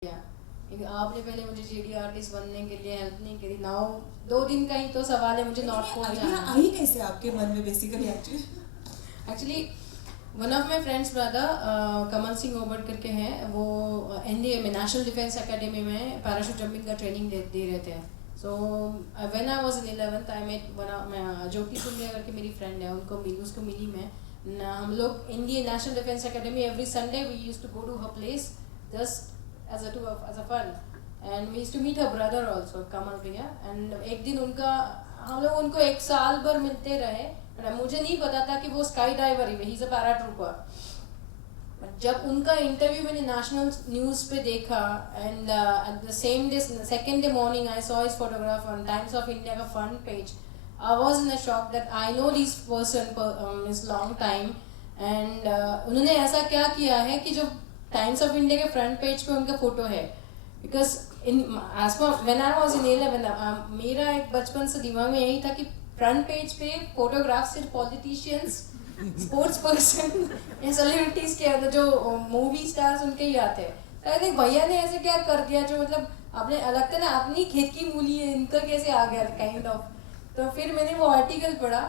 आपने पहले मुझे जीडी आर्टिस्ट बनने के लिए हेल्प नहीं करी। नाउ 2 दिन का ही तो सवाल है, मुझे नॉर्थ पोल जाना है। आई कैसे आपके मन में basically actually one of my friends brother Kamal Singh ओबट करके हैं, वो एनडीए में नेशनल डिफेंस एकेडमी में पैराशूट जंपिंग का ट्रेनिंग दे रहे थे। So when I was in 11th I met Jyoti Sundiya करके मेरी फ्रेंड है, उसको मिली मैं। हम लोग Indian national defence academy every Sunday we used to go to her place just as a fun, and we used to meet her brother also, Kamal भैया। and एक दिन हम लोग उनको 1 साल भर मिलते रहे, पर मुझे नहीं पता था कि वो स्काई डाइवर ही है, ही इज अ पैराट्रूपर। जब उनका इंटरव्यू मैंने नेशनल न्यूज़ पे देखा and at the same day second day morning I saw his photograph on Times of India का front page. I was in a shock that I know this person is long time, and उन्होंने ऐसा क्या किया है कि जो Times of India के front page पे उनका फोटो है। Because when I was in 11 मेरा एक बचपन से दिमाग में यही था कि फ्रंट पेज पे फोटोग्राफ सिर्फ पॉलिटिशियंस, स्पोर्ट्स पर्सन या सेलिब्रिटीज के, जो मूवी स्टार्स उनके ही आते हैं। तो आई थिंक भैया ने ऐसे क्या कर दिया जो मतलब आपने लगता है ना अपनी खेत की मूली है, इनका कैसे आ गया काइंड ऑफ। तो फिर मैंने वो आर्टिकल पढ़ा,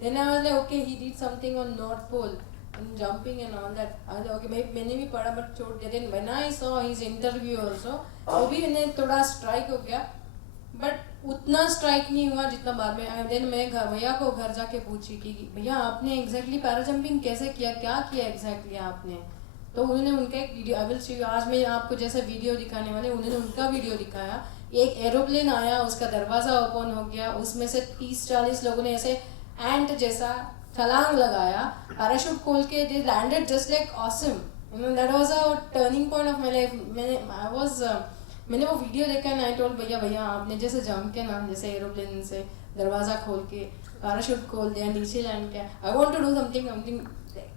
then I was like okay he did something on North Pole and jumping and all that. Okay, मैंने भी पढ़ा बट छोड़ दिया। Then when I saw his interview also, वो भी मैंने थोड़ा स्ट्राइक हो गया, बट उतना स्ट्राइक नहीं हुआ जितना बाद में। देन मैं भैया को घर जाके पूछी कि भैया आपने एग्जैक्टली पैरा जंपिंग कैसे किया, क्या किया एग्जैक्टली आपने। तो उन्होंने उनका एक video, I will she you, आज मैं आपको जैसे वीडियो दिखाने वाले, उन्होंने उनका वीडियो दिखाया। एक एरोप्लेन आया, उसका दरवाज़ा ओपन हो गया, उसमें से 30-40 लोगों ने ऐसे एंट जैसा छलांग लगाया, पैराशूट खोल के दे landed just like awesome. That was a turning point of my life. मैंने वो वीडियो देखा एंड आई टोल्ड भैया आपने जैसे जंप किया ना, जैसे एरोप्लेन से दरवाज़ा खोल के पैराशूट खोल दिया, नीचे लैंड किया, I want to do something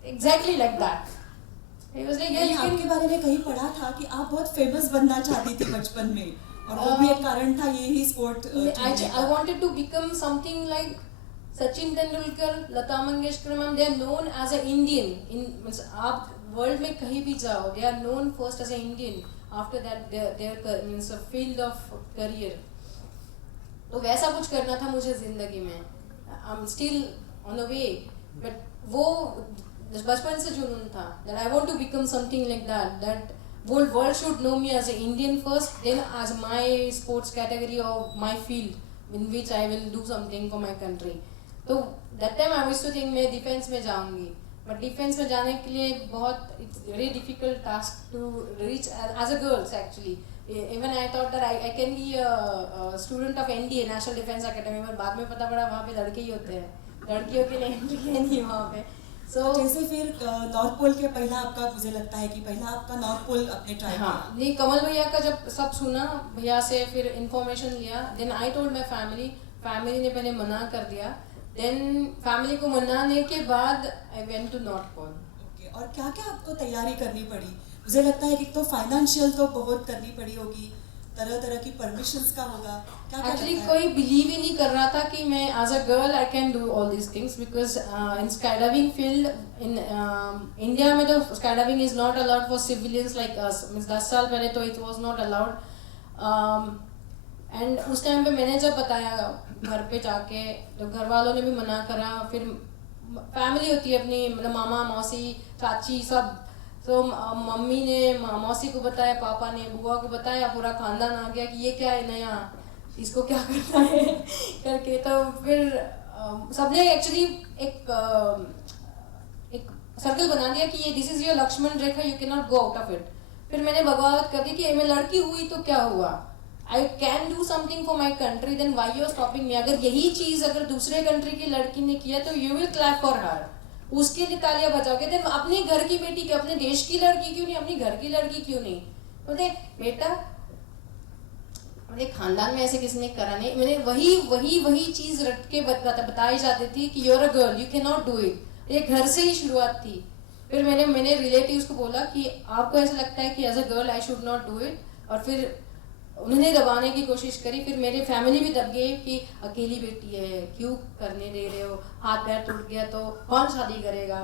exactly like that. He was like आपके बारे में कहीं पढ़ा था कि आप बहुत फेमस बनना चाहती थी बचपन में, और वो भी एक कारण था यही sport. I wanted to become something like Sachin Tendulkar, Lata Mangeshkar ma'am, they are known as a Indian. आप वर्ल्ड में कहीं भी जाओ, they are known first as a Indian, after that there means a field of career. तो वैसा कुछ करना था मुझे जिंदगी में। I am still on a way, but वो बचपन से जुनून था that I want to become something like that world should know me as a Indian first, then as my sports category और my field in which I will do something for my country. तो that time I used to think मैं defence में जाऊंगी, but defence में जाने के लिए बहुत it's very difficult task to reach as a girls actually. Even I thought that I can be student of NDA national defence academy, पर बाद में पता पड़ा वहाँ पे लड़के ही होते हैं, लड़कियों के लिए एंट्री है नहीं वहाँ पे। सो जैसे फिर नॉर्थ पोल के पहला आपका, मुझे लगता है कि पहला आपका नॉर्थ पोल अपने ट्राई किया। हाँ, नहीं कमल भैया का जब सब सुना, भैया से फिर इंफॉर्मेशन लिया, then I told my family ने पहले मना कर दिया, देन फैमिली को मनाने के बाद I went to North Pole. Okay, और क्या क्या आपको तैयारी करनी पड़ी? मुझे लगता है कि तो फाइनेंशियल तो बहुत करनी पड़ी होगी, तरह तरह की परमिशंस का होगा, क्या क्या एक्चुअली कोई बिलीव ही नहीं कर रहा था कि मैं as a girl I can do all this things, because in sky diving field in India में तो sky diving is not allowed for civilians like us. Means 10 साल पहले तो it was not allowed. And उस time पे मैंने जब बताया घर पे जाके, तो घर वालों ने भी मना करा। फिर फैमिली होती है अपनी, मतलब मामा मौसी चाची सब, तो मम्मी ने मौसी को बताया, पापा ने बुआ को बताया, पूरा खानदान आ गया कि ये क्या है नया, इसको क्या करना है करके। तो फिर सबने एक्चुअली एक सर्कल बना दिया कि ये this is your Lakshman rekha, you can not go out of it. फिर मैंने बगावत कर दी कि मैं लड़की हुई तो क्या हुआ, I can do something for my country, then why you stopping me. अगर यही चीज अगर दूसरे कंट्री की लड़की ने किया तो you will clap for her, उसके लिए तालियां बजाओगे। देन अपने घर की बेटी, अपने देश की लड़की क्यों नहीं, अपनी घर की लड़की क्यों नहीं। बोलते बेटा मेरे खानदान में ऐसे किसी ने करा नहीं। मैंने वही चीज रट के बताई जाती थी कि you're a girl, you can not do it. ये घर से ही शुरुआत थी। फिर मैंने रिलेटिव्स को बोला कि आपको ऐसा लगता है कि as a girl I should not do it, और फिर उन्होंने दबाने की कोशिश करी। फिर मेरे फैमिली भी दब गए कि अकेली बेटी है, क्यों करने दे रहे हो, हाथ पैर टूट गया तो कौन शादी करेगा।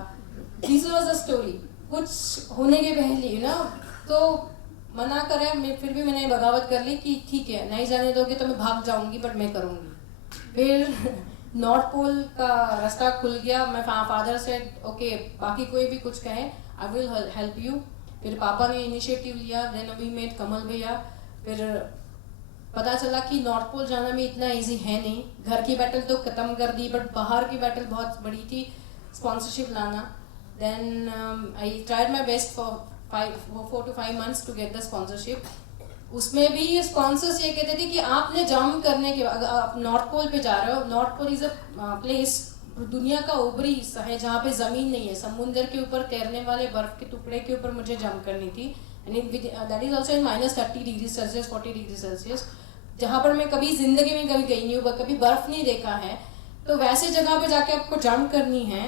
दिस वाज द स्टोरी कुछ होने के पहले, यू नो। तो मना करे, फिर भी मैंने बगावत कर ली कि ठीक है नहीं जाने दोगे तो मैं भाग जाऊंगी बट मैं करूंगी। फिर नॉर्थ पोल का रास्ता खुल गया। मैं फादर से ओके बाकी कोई भी कुछ कहे आई विल हेल्प यू। फिर पापा ने इनिशिएटिव लिया, देन वी मेट कमल भैया। फिर पता चला कि नॉर्थ पोल जाना भी इतना इजी है नहीं। घर की बैटल तो ख़त्म कर दी बट बाहर की बैटल बहुत बड़ी थी, स्पॉन्सरशिप लाना। Then I tried my best for 4 to 5 months to get the sponsorship. उसमें भी ये स्पॉन्सर्स ये कहते थे कि आपने जंप करने के अगर आप नॉर्थ पोल पे जा रहे हो, North Pole is a place दुनिया का ऊपरी हिस्सा है जहाँ पे ज़मीन नहीं है, समुंदर के ऊपर तैरने वाले बर्फ़ के टुकड़े के ऊपर मुझे जंप करनी थी। And that is also in -30°C 40°C, जहाँ पर मैं कभी ज़िंदगी में कभी गई नहीं हूँ, कभी बर्फ़ नहीं देखा है। तो वैसे जगह पे जाके आपको जंप करनी है,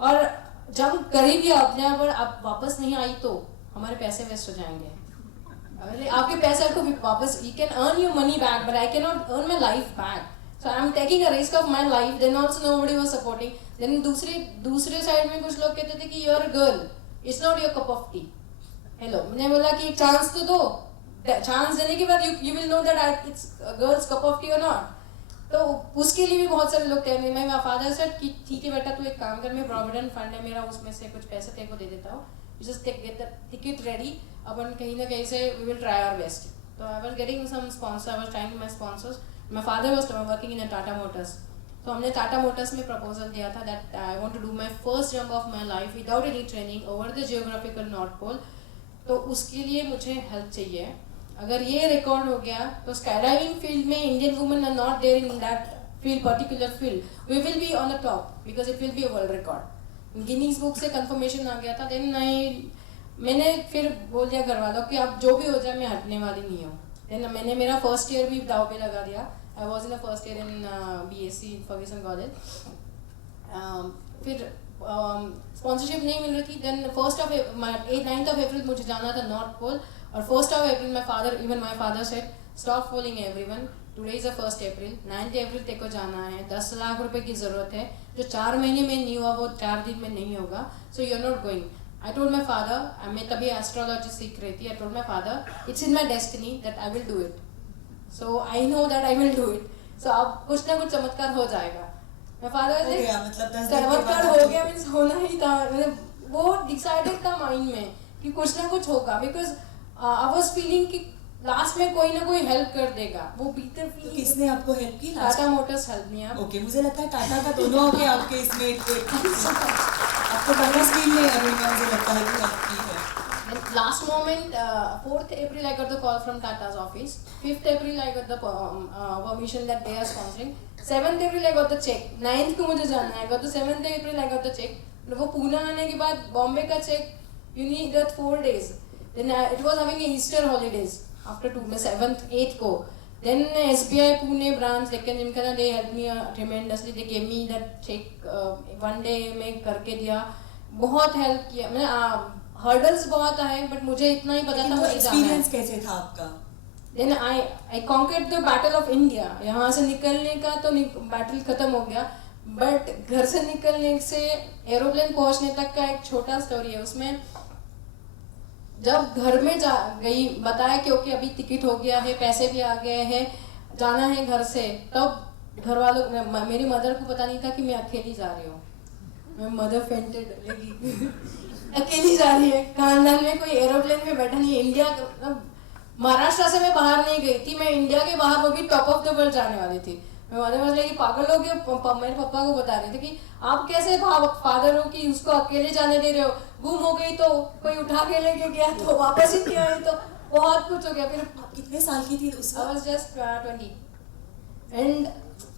और जंप करी भी आपने अगर आप वापस नहीं आई तो हमारे पैसे वेस्ट हो जाएंगे। आपके पैसे को वापस, you can earn your money back but I can not earn my life back. So I am taking a risk of my life. Then also nobody was supporting. Then दूसरे साइड में कुछ लोग कहते थे कि you are girl, it's not your cup of tea. Hello, मैंने बोला कि एक चांस तो दो, चांस देने के बाद you will know that it's girls cup of T और नॉट। तो उसके लिए भी बहुत सारे लोग कहते हैं। मैं फादर से कि ठीक है बेटा तू एक काम कर, मैं प्रोविडेंट फंड है मेरा, उसमें से कुछ पैसे तेरे को दे देता हूँ, just get the ticket ready, अपन कहीं ना कहीं से we will try our best. तो I was getting some sponsor, I was trying my sponsors. My father was working in Tata Motors, तो हमने टाटा मोटर्स में प्रपोजल दिया था that I want to do my first jump of my life without any training over the geographical North Pole. तो उसके लिए मुझे help चाहिए। अगर ये रिकॉर्ड हो गया तो स्काई डाइविंग फील्ड में Indian women are not there in that field, particular field, we will be on the top because it will be a world record. Guinness book से कंफर्मेशन आ गया था। देन मैंने फिर बोल दिया घर वालों कि अब जो भी हो जाए मैं हटने वाली नहीं हूँ। देन मैंने मेरा फर्स्ट ईयर भी दाव पे लगा दिया। I was in the first year in BSc Fergusson college. फिर स्पॉन्सरशिप नहीं मिल रही थी। देन 9th of April मुझे जाना था नॉर्थ पोल, और 1st of April my father said stop following everyone, today is the 1st April, 9th April तेको जाना है, 10 लाख रुपए की ज़रूरत है, जो 4 महीने में नहीं हुआ वो 4 दिन में नहीं होगा, so you are not going. I told my father, मैं तभी एस्ट्रोलॉजी सीख रही थी, I told my father, it's in my destiny that I will do it. So I know that I will do it. So अब कुछ ना कुछ चमत्कार हो जाएगा। My father हो गया, मतलब 10 दिन के चमत्कार बाद हो गया मीन्स होना ही था। मतलब वो डिसाइडेड था माइंड में कि कुछ ना कुछ होगा, बिकॉज आई वाज फीलिंग कि लास्ट में कोई ना कोई हेल्प कर देगा। वो भीतर तो किसने आपको हेल्प की? टाटा मोटर्स हेल्प नहीं आप। ओके, मुझे लगता है टाटा का दोनों हो गए आपके इसमें आपको पहला स्क्रीन में अभी मुझे लगता है कि हेल्प की है। Last moment, 4th April I got the call from Tata's office. 5th April I got the permission that they are sponsoring. 7th April I got the check. 9th को मुझे जाना है, got the 7th April I got the check. वो पूना आने के बाद बॉम्बे का check you need that 4 days. Then it was having a Easter holidays after 2 में 7th 8th को. Then SBI Pune branch लेकिन जिनका ना they helped me tremendously. They gave me that check 1 day में करके दिया, बहुत हेल्प किया। मैंने हर्डल्स बहुत आए बट मुझे इतना ही पता था मुझे एक्सपीरियंस कैसे था आपका? Then I conquered the battle of India. यहाँ से निकलने का तो बैटल खत्म हो गया, बट घर से निकलने से एरोप्लेन पहुँचने तक का एक छोटा स्टोरी है। उसमें जब घर में जा गई, बताया कि ओके अभी टिकट हो गया है, पैसे भी आ गए हैं, जाना है घर से, तब घर वालों मेरी मदर को पता नहीं था कि मैं अकेली जा रही हूँ। मैं मदर फेंटेड लगी अकेली जा रही है, खानदान में कोई एरोप्लेन में बैठा नहीं। इंडिया महाराष्ट्र से मैं बाहर नहीं गई थी, मैं इंडिया के बाहर, वो भी टॉप ऑफ द वर्ल्ड जाने वाली थी। मैं मदर कि पागल हो गए, मेरे पापा को बता रहे थे कि आप कैसे फादर हो कि उसको अकेले जाने दे रहे हो, गुम हो गई तो कोई उठा के लेके गया तो वापस ही नहीं आई, तो बहुत कुछ हो गया। फिर कितने साल की थी उस वक्त? I was just 20 and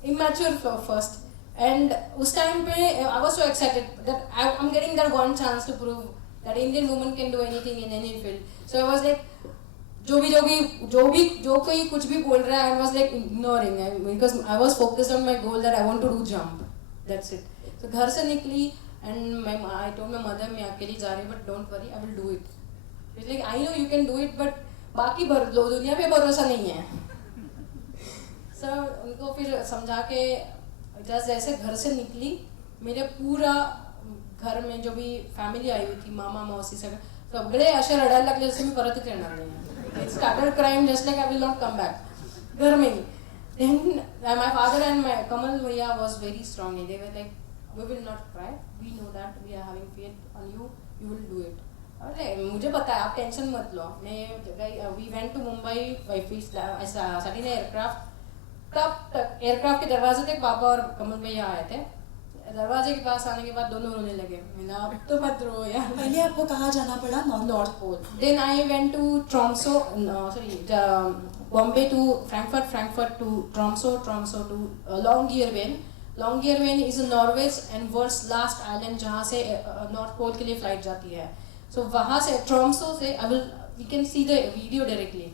immature first. And उस टाइम पे I was so excited that I'm getting that one chance to prove that Indian woman can do anything in any field. So I was like, जो कोई कुछ भी बोल रहा है, I was like ignoring it because I was focused on my goal that I want to do jump. That's it. So घर से निकली and I told my mother मैं अकेली जा रही हूँ but don't worry, I will do it. She's like, I know you can do it but बाकी दुनिया पे भरोसा नहीं है। So उनको फिर समझा के जैसे घर से निकली, मेरे पूरा घर में जो भी फैमिली आई हुई थी, मामा मौसी सब सगळे असे रडायला लागले जसे मी परतच येणार नाही. It started crime just like I will not come back घर में. Then my father and my Kamal Bhaiya was very strong. They were like, we will not cry. We know that we are having faith on you. You will do it. अरे मुझे पता है आप tension मत लो. मैं we went to Mumbai by Saturday aircraft. तब तक aircraft के दरवाजे तक पापा और कमल भैया आए थे. दरवाजे के पास आने के बाद दोनों रोने लगे. मैंने अब तो मत रो यार. पहले आपको कहाँ जाना पड़ा? North Pole. Then I went to Tromso, Bombay to Frankfurt to Tromso to Longyearbyen. Longyearbyen is a Norway's and world's last island जहाँ से नॉर्थ पोल के लिए फ्लाइट जाती है. So वहाँ से Tromso से we can see the video directly.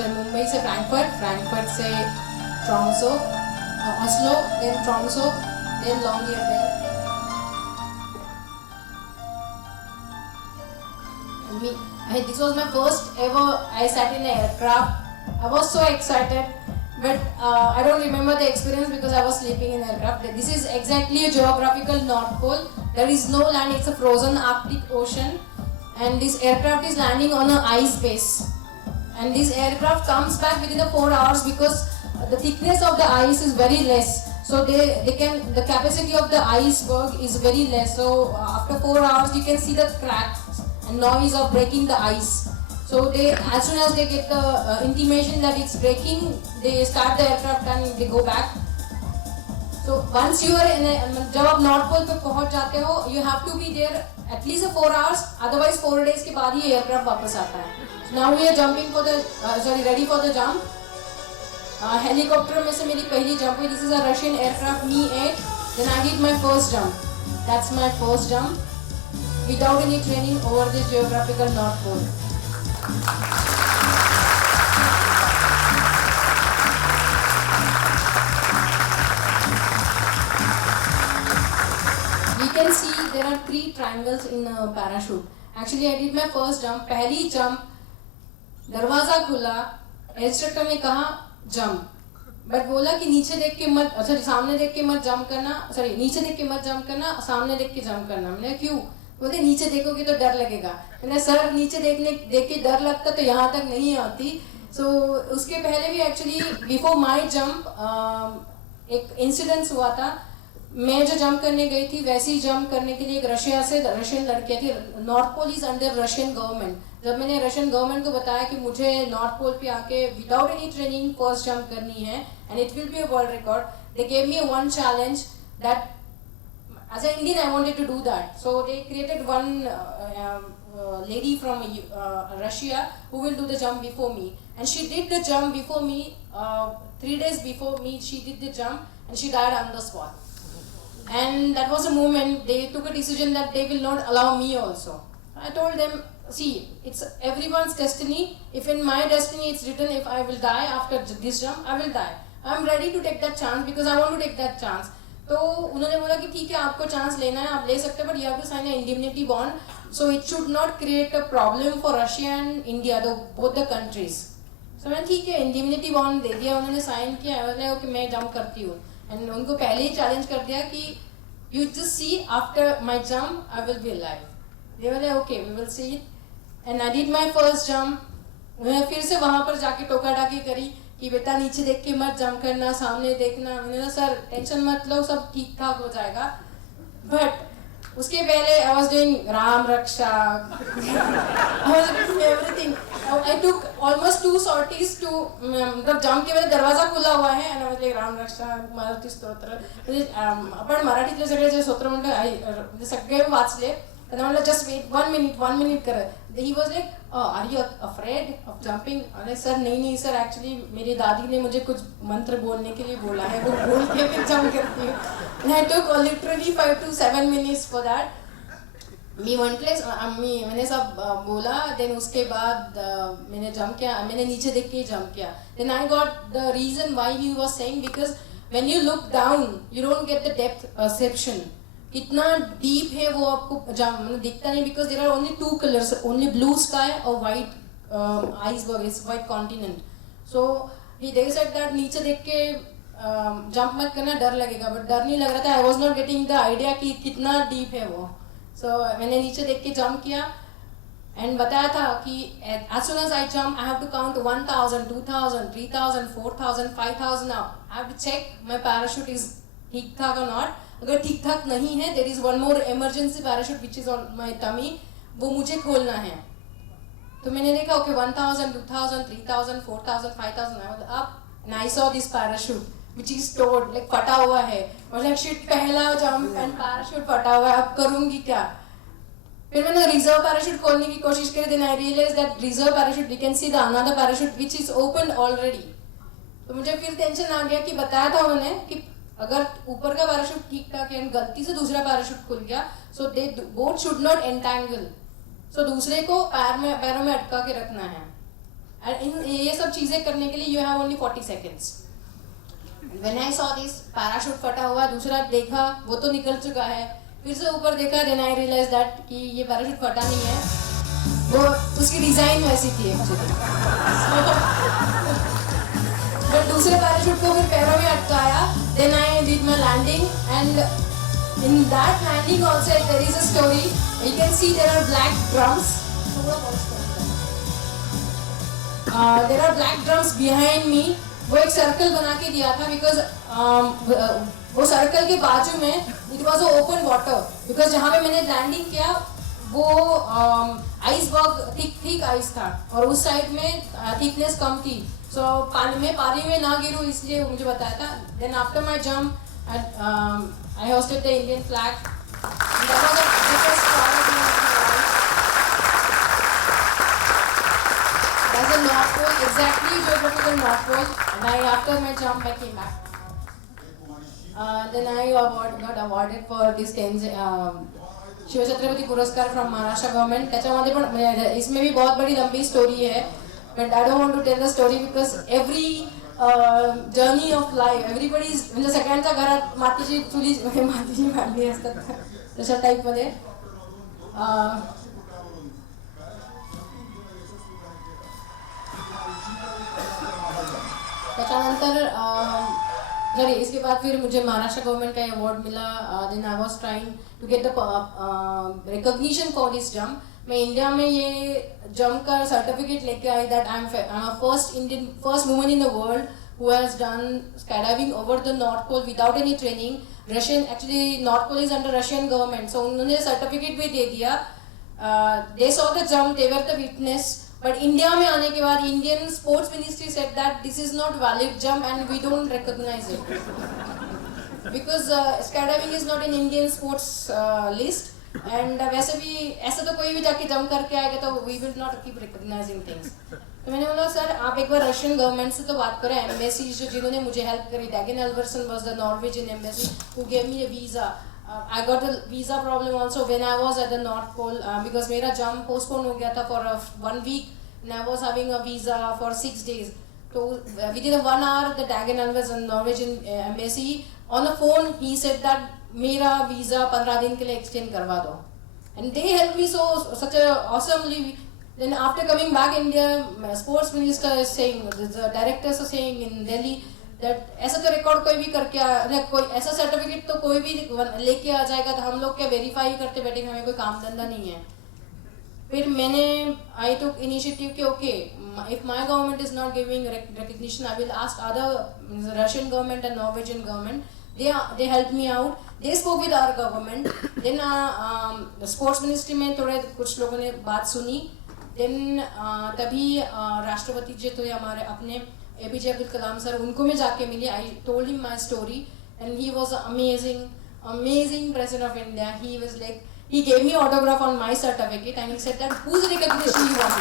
Mumbai से फ्रैंकफर्ट से Tromso, Oslo, then Tromso, then Longyearbyen. This was my first ever. I sat in an aircraft. I was so excited, but I don't remember the experience because I was sleeping in the aircraft. This is exactly a geographical North Pole. There is no land. It's a frozen Arctic Ocean, and this aircraft is landing on an ice base. And this aircraft comes back within 4 hours because the thickness of the ice is very less. So the capacity of the iceberg is very less. So after 4 hours you can see the cracks and noise of breaking the ice. So as soon as they get the intimation that it's breaking, they start the aircraft and they go back. So once you are जब आप north Pole पे पहुंच जाते हो, you have to be there at least 4 hours. Otherwise 4 days के बाद ही aircraft वापस आता है. Now we are jumping for the ready for the jump. Helicopter में से मेरी पहली jump हुई. This is a Russian aircraft Mi-8. Then I did my first jump. That's my first jump without any training over the geographical North Pole. We can see there are 3 triangles in a parachute. Actually I did my first jump. पहली jump दरवाजा खुला, instructor ने कहा jump, but बोला कि नीचे देख के मत, सामने देख के मत जंप करना, नीचे देख के मत जंप करना, सामने देख के जंप करना. मैंने क्यों? बोलते नीचे देखोगे तो डर लगेगा. मैंने सर नीचे देख के डर लगता तो यहाँ तक नहीं आती. सो उसके पहले भी एक्चुअली बिफोर माई जंप एक इंसिडेंस हुआ था. मैं जो जंप करने गई थी वैसे ही जंप करने के लिए एक रशियन लड़कियाँ थी. North Pole is under Russian government. जब मैंने रशियन गवर्नमेंट को बताया कि मुझे नॉर्थ पोल पे आके without any training first jump करनी है and it will be a world record, they gave me one challenge that as a Indian I wanted to do that. So they created one lady from Russia who will do the jump before me, and she did the jump before me. 3 days before me she did the jump and she died on the spot. And that was a moment they took a decision that they will not allow me also. I told them, see, it's everyone's destiny. If in my destiny it's written if I will die after this jump, I will die. I'm ready to take that chance because I want to take that chance. तो उन्होंने बोला कि ठीक है आपको chance लेना है, आप ले सकते हैं, but you have to sign a indemnity bond. So it should not create a problem for Russia and India, both the countries. So मैंने ठीक है इंडिमनिटी बॉन्ड दे दिया, उन्होंने साइन किया. मैंने ओके मैं जंप करती हूँ. एंड उनको पहले ही चैलेंज कर दिया कि you just see after my jump I will be alive. They were like okay we will see it. And I did my first jump. उन्होंने फिर से वहाँ पर जाके टोका टाकी करी कि बेटा नीचे देख के मत जंप करना, सामने देखना. मैंने कहा सर टेंशन मत लो, सब ठीक ठाक हो जाएगा. बट उसके पहले I was doing Ram Raksha, I was doing everything. I took almost 2 sorties to मतलब जंप के वेळेस दरवाजा खुला हुआ आहे आणि म्हणजे राम रक्षा मराठी स्तोत्र म्हणजे आपण मराठीतले सगळे जे स्तोत्र म्हणतो सगळे वाचले. त्यांना म्हटलं जस्ट वेट 1 minute कर. He was like are you afraid of jumping? अरे सर नहीं सर एक्चुअली मेरी दादी ने मुझे कुछ मंत्र बोलने के लिए बोला है, वो बोल के फिर जंप करती हूँ. And I took literally 5 to 7 minutes for that. मैंने सब बोला, देन उसके बाद मैंने जंप किया, मैंने नीचे देख के ही जंप किया. Then I got the reason why he was saying, because when you look down you don't get the depth perception. कितना डीप है वो आपको दिखता नहीं, because there are only two colours, only blue sky और white iceberg, is white continent. So they said that नीचे देख के जंप मत करना, डर लगेगा. बट डर नहीं लग रहा था. I was not getting the idea कि कितना डीप है वो. सो मैंने नीचे देख के जंप किया एंड बताया था कि as soon as I jump I have to count 1000, 2000, 3000, 4000, 5000. now I have to check my parachute is ठीक ठाक or not. अगर ठीक ठाक नहीं है, there is one more emergency parachute which is on my tummy, वो मुझे खोलना है. तो मैंने देखा okay 1000, 2000, 3000, 4000, 5000 I was up and I saw this parachute which is stored, like फटा हुआ है. और like shit, पहला जंप एंड पैराशूट फटा हुआ है, अब करूंगी क्या. फिर मैंने रिजर्व पैराशूट खोलने की कोशिश करी. Then I realise that reserve parachute we can see the another parachute which is open already. तो मुझे फिर टेंशन आ गया कि बताया था उन्होंने कि अगर ऊपर का पैराशूट ठीक ठाक है, गलती से दूसरा पैराशूट खुल गया, so they both should not entangle. So दूसरे को पैरों में अटका के रखना है. एंड ये सब चीजें करने के लिए you have only 40 seconds. When I saw this parachute फटा हुआ, दूसरा देखा वो तो निकल चुका है, फिर से ऊपर देखा, then I realized that कि ये पैराशूट फटा नहीं है, वो उसकी डिजाइन वैसी थी एक्चुअली. बट दूसरे पैराशूट को फिर पैरों में अटकाया. then I did my landing and in that landing also there is a story. You can see there are black drums. There are black drums behind me. वो एक circle बना के दिया था बिकॉज वो सर्कल के बाजू में it was open water. Because जहाँ पे मैंने लैंडिंग किया वो आइसबर्ग थिक आइस था और उस साइड में थिकनेस कम थी. सो पानी में ना गिरूँ इसलिए मुझे बताया था. Then after my jump I hoisted the Indian flag. That's the North Pole, exactly geographical North Pole. And after my jump, I came back. Then I got awarded for this Shiv Chhatrapati पुरस्कार from Maharashtra government. त्याच्यामध्ये पण इसमें भी बहुत बड़ी लंबी story है. But I don't want to tell the story because every journey of life, everybody is म्हणजे सगळ्यांच्या घरात मातीची चुली मातीची भांडी असतात तशा टाइप मध्ये. त्याच्यानंतर सॉरी इसके बाद फिर मुझे महाराष्ट्र गवर्नमेंट का अवार्ड मिला. Then I was trying to get the recognition for this jump. मैं इंडिया में ये जंप का सर्टिफिकेट लेके आई that I am first woman in the world who has done skydiving over the North Pole without any training. Russian, actually North Pole is under Russian government, so उन्होंने certificate भी दे दिया. They saw the jump, they were the witness. But India में आने के बाद Indian sports ministry said that this is not valid jump and we don't recognize it because skydiving is not in Indian sports list. And वैसे भी ऐसा तो कोई भी जाके जंप करके आएगा तो we will not keep recognizing things. तो मैंने बोला सर आप एक बार रशियन गवर्नमेंट से तो बात करें. एम्बेसी जो जिन्होंने मुझे हेल्प करी, Dagan Elverson was the Norwegian embassy who gave me a visa. I got a visa problem also when I was at the North Pole because मेरा jump postpone हो गया था for 1 week and I was having a visa for 6 days. So within 1 hour the Dagen Alves Norwegian embassy on the phone he said that मेरा visa 15 दिन के लिए extend करवा दो. And they helped me such a awesomely. Then after coming back India, sports minister is saying, the directors are saying in Delhi that ऐसा तो record कोई भी करके कोई ऐसा सर्टिफिकेट तो कोई भी लेके आ जाएगा तो हम लोग क्या वेरीफाई करते बैठे, हमें कोई काम धंधा नहीं है. फिर मैंने आई टुक इनिशिएटिव कि okay if my government is not giving recognition I will ask other Russian government and Norwegian government. They helped me out. They spoke with our government. Then sports ministry में थोड़े कुछ लोगों ने बात सुनी. Then तभी राष्ट्रपति जी तो हमारे अपने APJ Abdul Kalam sir, उनको मैं जाके मिली. I told him my story and he was amazing president of India. He was like, he gave me autograph on my certificate and he said that whose recognition you want.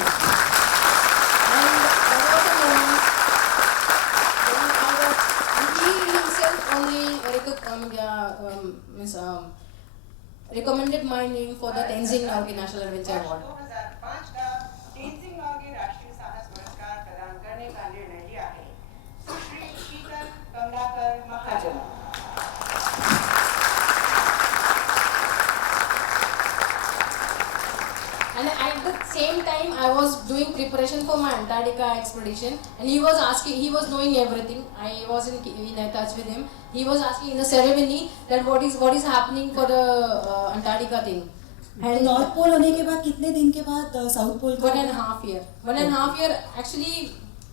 And that was a moment when I got, and he himself only recommended my name for the Tenzing Norgay National Adventure Award. 2005 का तेनजिंग नोर्गे राष्ट्रीय साहस पुरस्कार प्रदान करने का निर्णय लिया है। सुश्री शीतल कमलाकर महाजन। And at the same time, I was doing preparation for my Antarctica expedition, and he was asking, he was knowing everything. I was in touch with him. He was asking in the ceremony that what is happening for the Antarctica thing. And North Pole होने के बाद कितने दिन के बाद South Pole? 1.5 year. 1.5 year. Actually,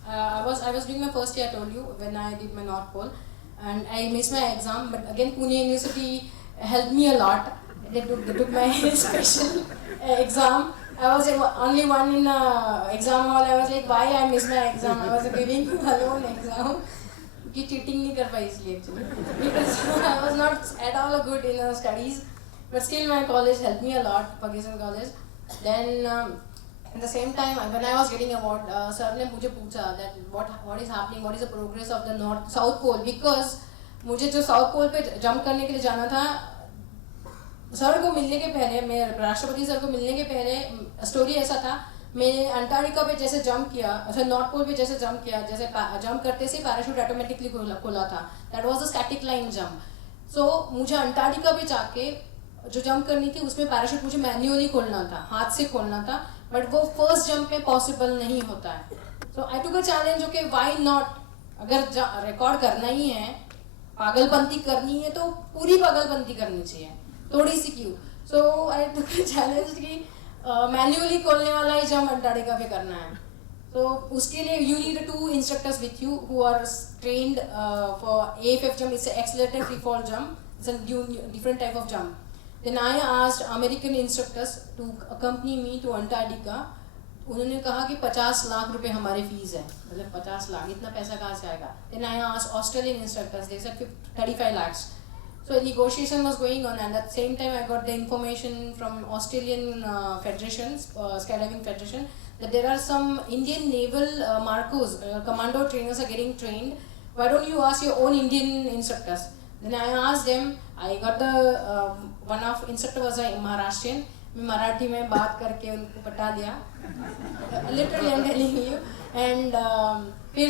I was doing my first year. I told you when I did my North Pole, and I missed my exam. But again, Pune University helped me a lot. They took my special exam. I was only one in exam hall. I was like, why I missed my exam? I was giving alone exam. कि cheating नहीं कर पाई इसलिए actually because I was not at all good in studies, but still my college helped me a lot, Ferguson College. Then at the same time when I was getting award, sir ने मुझे पूछा that what is happening, what is the progress of the South Pole, because मुझे जो South Pole पे jump करने के लिए जाना था, सर को मिलने के पहले, मैं राष्ट्रपति सर को मिलने के पहले स्टोरी ऐसा था, मैंने अंटार्कटिका पे जैसे जंप किया, अच्छा नॉर्थ पोल पे जैसे जंप किया, जैसे जंप करते से पैराशूट ऑटोमेटिकली खोला था, that was the static line jump. So मुझे अंटार्कटिका पे जाके जो जंप करनी थी उसमें पैराशूट मुझे मैन्युअली खोलना था, हाथ से खोलना था, बट वो फर्स्ट जंप में पॉसिबल नहीं होता है. So I took a challenge, okay why not, अगर रिकॉर्ड करना ही है, पागलपंती करनी है तो पूरी पागलपंती करनी चाहिए, थोड़ी सी क्यों. सो आई टुक अ चैलेंज कि मैन्युअली खोलने वाला ही जंप अंटार्कटिका पे करना है. तो उसके लिए you need 2 instructors with you who are trained for AFF jump. It's an accelerated free fall jump. It's a different type of jump. Then I asked American instructors to accompany me to Antarctica. उन्होंने कहा कि 50 लाख रुपए हमारी fees है, मतलब 50 लाख, इतना पैसा कहाँ से आएगा. Then I asked Australian instructors, they said 35 lakhs. So negotiation was going on, and at the same time I got the information from Australian federations, skydiving federation, that there are some Indian naval Marcos, commando trainers are getting trained. Why don't you ask your own Indian instructors? Then I asked them. I got the one of instructor was a Maharashtrian. मैं मराठी में बात करके उनको पटा दिया. Literally I'm telling you. And फिर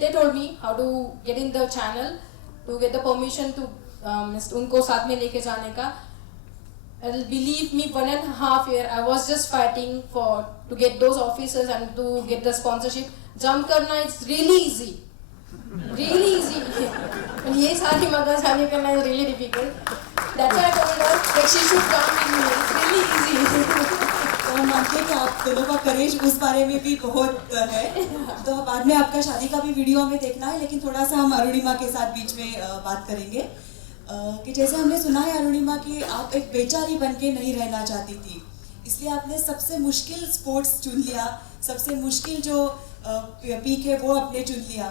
they told me how to get in the channel to get the permission to उनको साथ में लेके जाने का. Believe me, 1.5 year I was just fighting to get those officers and to get the sponsorship. Jump करना it's really easy, really easy. And ये सारी मगजमारी करना is really difficult. That's why I told her that she should come with me. It's really easy. तो हम मानते हैं कि आप दोनों का करेज उस बारे में भी बहुत है. तो बाद में आपका शादी का भी वीडियो हमें देखना है, लेकिन थोड़ा सा हम अरुणिमा के साथ बीच में बात करेंगे कि जैसे हमने सुना है अरुणिमा कि आप एक बेचारी बन के नहीं रहना चाहती थी, इसलिए आपने सबसे मुश्किल स्पोर्ट्स चुन लिया, सबसे मुश्किल जो पीक है वो आपने चुन लिया.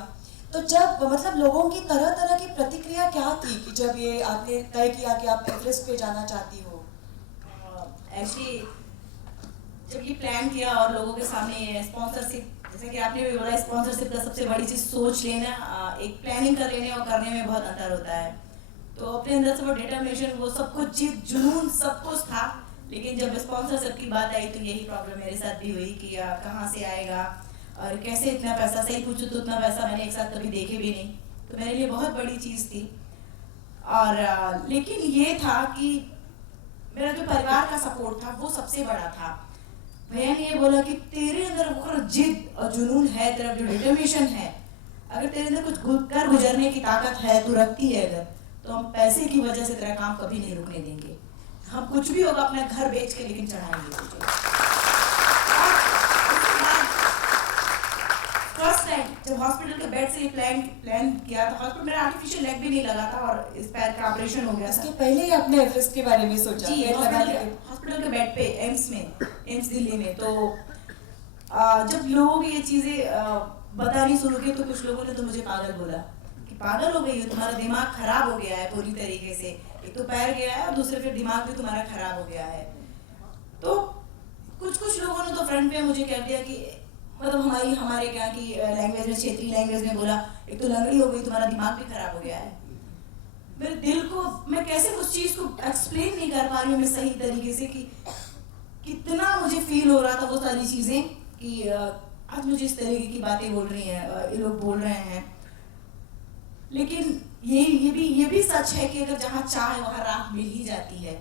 तो जब मतलब लोगों की तरह तरह की प्रतिक्रिया क्या थी कि जब ये आपने तय किया कि आप एवरेस्ट पे जाना चाहती हो? एक्चुअली जब ये प्लान किया और लोगों के सामने स्पॉन्सरशिप, जैसे कि आपने भी बोला, स्पॉन्सरशिप का सबसे बड़ी चीज़ सोच लेना, एक प्लानिंग कर लेने और करने में बहुत अंतर होता है. तो अपने अंदर से वो डिटर्मिनेशन, वो सब कुछ जीत, जुनून सब कुछ था, लेकिन जब स्पॉन्सरशिप की बात आई तो यही प्रॉब्लम मेरे साथ भी हुई कि कहाँ से आएगा और कैसे इतना पैसा. सही पूछो तो उतना पैसा मैंने एक साथ कभी देखे भी नहीं, तो मेरे लिए बहुत बड़ी चीज़ थी. और लेकिन ये था कि मेरा जो परिवार का सपोर्ट था वो सबसे बड़ा था. भैया ने ये बोला कि तेरे अंदर वो जिद और जुनून है, तेरा जो डिटर्मिनेशन है, अगर तेरे अंदर कुछ कर गुजरने की ताकत है, तू रखती है अगर, तो हम पैसे की वजह से तेरा काम कभी नहीं रुकने देंगे. हम कुछ भी होगा अपना घर बेच के लेकिन चढ़ाएंगे तुझे. फर्स्ट टाइम जब हॉस्पिटल के बेड से ये प्लान किया था, हॉस्पिटल मेरा आर्टिफिशियल लेग भी नहीं लगा था और इस पैर का ऑपरेशन हो गया. इसके पहले ही आपने एवरेस्ट के बारे में सोचा? जी, हॉस्पिटल के बेड पे एम्स दिल्ली में. तो जब लोगों की ये चीज़ें बतानी शुरू की तो कुछ लोगों ने तो मुझे पागल बोला कि पागल हो गई हो, तुम्हारा दिमाग खराब हो गया है पूरी तरीके से. एक तो पैर गया है और दूसरे फिर दिमाग भी तुम्हारा खराब हो गया है. तो कुछ लोगों ने तो फ्रंट पे मुझे कह दिया कि मतलब हमारे क्या की लैंग्वेज में, क्षेत्रीय लैंग्वेज में बोला, एक तो लंगड़ी हो गई, तुम्हारा दिमाग भी खराब हो गया है. मेरे दिल को, मैं कैसे उस चीज़ को एक्सप्लेन नहीं कर पा रही हूँ मैं सही तरीके से कि कितना मुझे फील हो रहा था वो सारी चीज़ें कि आज मुझे इस तरीके की बातें बोल रही हैं, ये लोग बोल रहे हैं। लेकिन ये भी सच है कि अगर जहाँ चाह वहाँ राह मिल ही जाती है।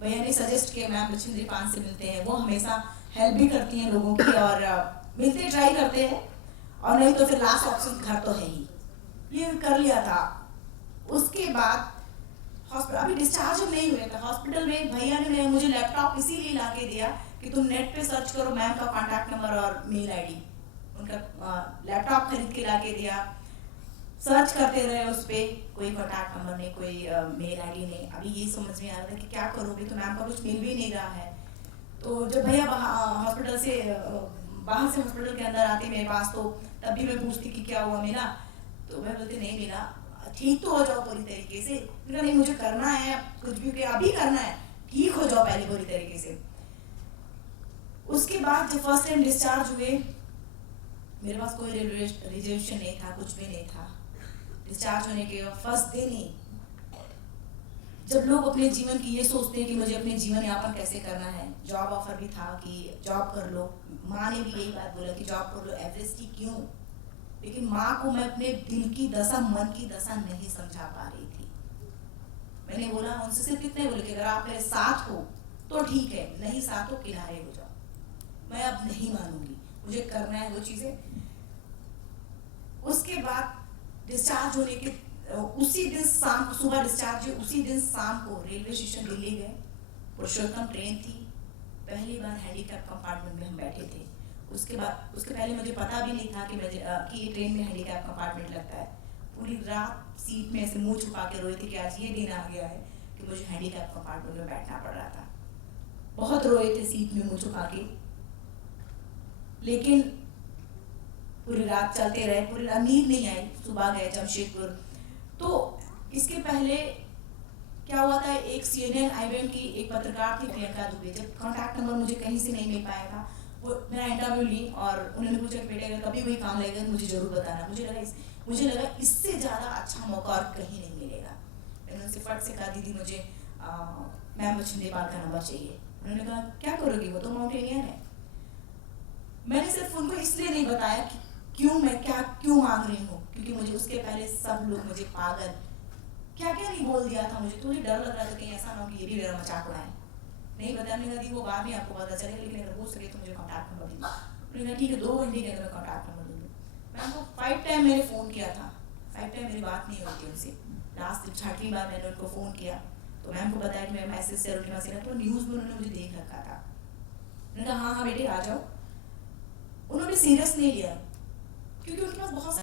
भैया ने सजेस्ट किया मैम बछेंद्री पान से मिलते हैं, वो हमेशा हेल्प भी करती हैं लोगों की और मिलते ट्राई करते हैं, और नहीं तो फिर लास्ट ऑप्शन घर तो है ही। ये कर लिया था। उसके बाद हॉस्पिटल, अभी डिस्चार्ज नहीं हुए थे हॉस्पिटल में, भैया ने मुझे लैपटॉप इसीलिए ला के दिया कि तुम नेट पे सर्च करो मैम का कॉन्टैक्ट नंबर और मेल आईडी। उनका लैपटॉप खरीद के ला के दिया, सर्च करते रहे उस पर, कोई कॉन्टैक्ट नंबर नहीं, कोई मेल आईडी नहीं। अभी ये समझ में आ रहा था कि क्या करोगे, तो मैम का कुछ मिल भी नहीं रहा है। तो जब भैया हॉस्पिटल से बाहर से हॉस्पिटल के अंदर आते मेरे पास, तो तब भी मैं पूछती कि क्या हुआ, मिला? तो मैं बोलती नहीं मिला, ठीक तो हो जाओ पूरी तरीके से। नहीं मुझे करना है कुछ भी, अभी करना है, ठीक हो जाओ पहले पूरी तरीके से। उसके बाद जब फर्स्ट टाइम डिस्चार्ज हुए, मेरे पास कोई रिजर्वेशन नहीं था, कुछ भी नहीं था। डिस्चार्ज होने के फर्स्ट दिन ही जब लोग अपने जीवन की ये सोचते हैं कि मुझे अपने जीवन यापन कैसे करना है, जॉब ऑफर भी था कि जॉब कर लो, माँ ने भी यही बात बोला कि जॉब कर लो, एवरेस्ट की क्यों। लेकिन माँ को मैं अपने दिल की दशा, मन की दशा नहीं समझा पा रही थी। मैंने बोला उनसे सिर्फ कितने बोले कि अगर आप मेरे साथ हो तो ठीक है, नहीं साथ हो किनारे हो जाओ, मैं अब नहीं मानूंगी, मुझे करना है वो चीजें। उसके बाद डिस्चार्ज होने के उसी दिन शाम को, सुबह डिस्चार्ज हुई उसी दिन शाम को रेलवे स्टेशन दिल्ली गए। पुरुषोत्तम ट्रेन थी, पहली बार हैंडीकैप कंपार्टमेंट में हम बैठे थे। उसके पहले मुझे पता भी नहीं था कि ये ट्रेन में हैंडीकैप कंपार्टमेंट लगता है। पूरी रात सीट में ऐसे मुंह छुपा के रोए थे कि आज ये दिन आ गया है कि मुझे हैंडीकैप कंपार्टमेंट में बैठना पड़ रहा था। बहुत रोए थे सीट में मुंह छुपा के, लेकिन पूरी रात चलते रहे, पूरी रात नींद नहीं आई। सुबह गए जमशेदपुर। तो इसके पहले क्या हुआ था, एक CNN इवेंट की एक पत्रकार थी प्रियंका दुबे, जब कॉन्टैक्ट नंबर मुझे कहीं से नहीं मिल पाया था, वो मेरा इंटरव्यू ली और उन्होंने पूछा कि बेटे अगर कभी कोई काम लगेगा तो मुझे जरूर बताना। मुझे लगा इससे ज़्यादा अच्छा मौका और कहीं नहीं मिलेगा। मैंने उनसे फट से कहा दीदी मुझे मैम बछेंद्री पाल का नंबर चाहिए। उन्होंने कहा क्या करोगी, वो तो माउंटेनियर है। मैंने सिर्फ उनको इसलिए नहीं बताया कि क्यों मांग रही हूँ, क्योंकि मुझे उसके पहले सब लोग मुझे पागल क्या नहीं बोल दिया था। मुझे तो डर लग रहा था कहीं ऐसा ना हो कि ये भी मेरा मजाक उड़ाए। नहीं बताने का दी, वो बाद में आपको पता चलेगा, लेकिन अगर हो सके तो मुझे कॉन्टैक्ट नंबर दीजिए। उन्होंने ठीक है 2 घंटे के अंदर मैं कॉन्टैक्ट नंबर दूँगी। मैम को 5 टाइम मैंने फ़ोन किया था, 5 टाइम मेरी बात नहीं होती उनसे। लास्ट 6वीं बार मैंने उनको फ़ोन किया तो मैम को बताया कि मैं मैसेज से अरुणिमा सिन्हा, तो न्यूज़ में उन्होंने मुझे देख रखा था। उन्होंने कहा हाँ बेटे आ जाओ। उन्होंने सीरियस नहीं लिया क्योंकि उनके पास बहुत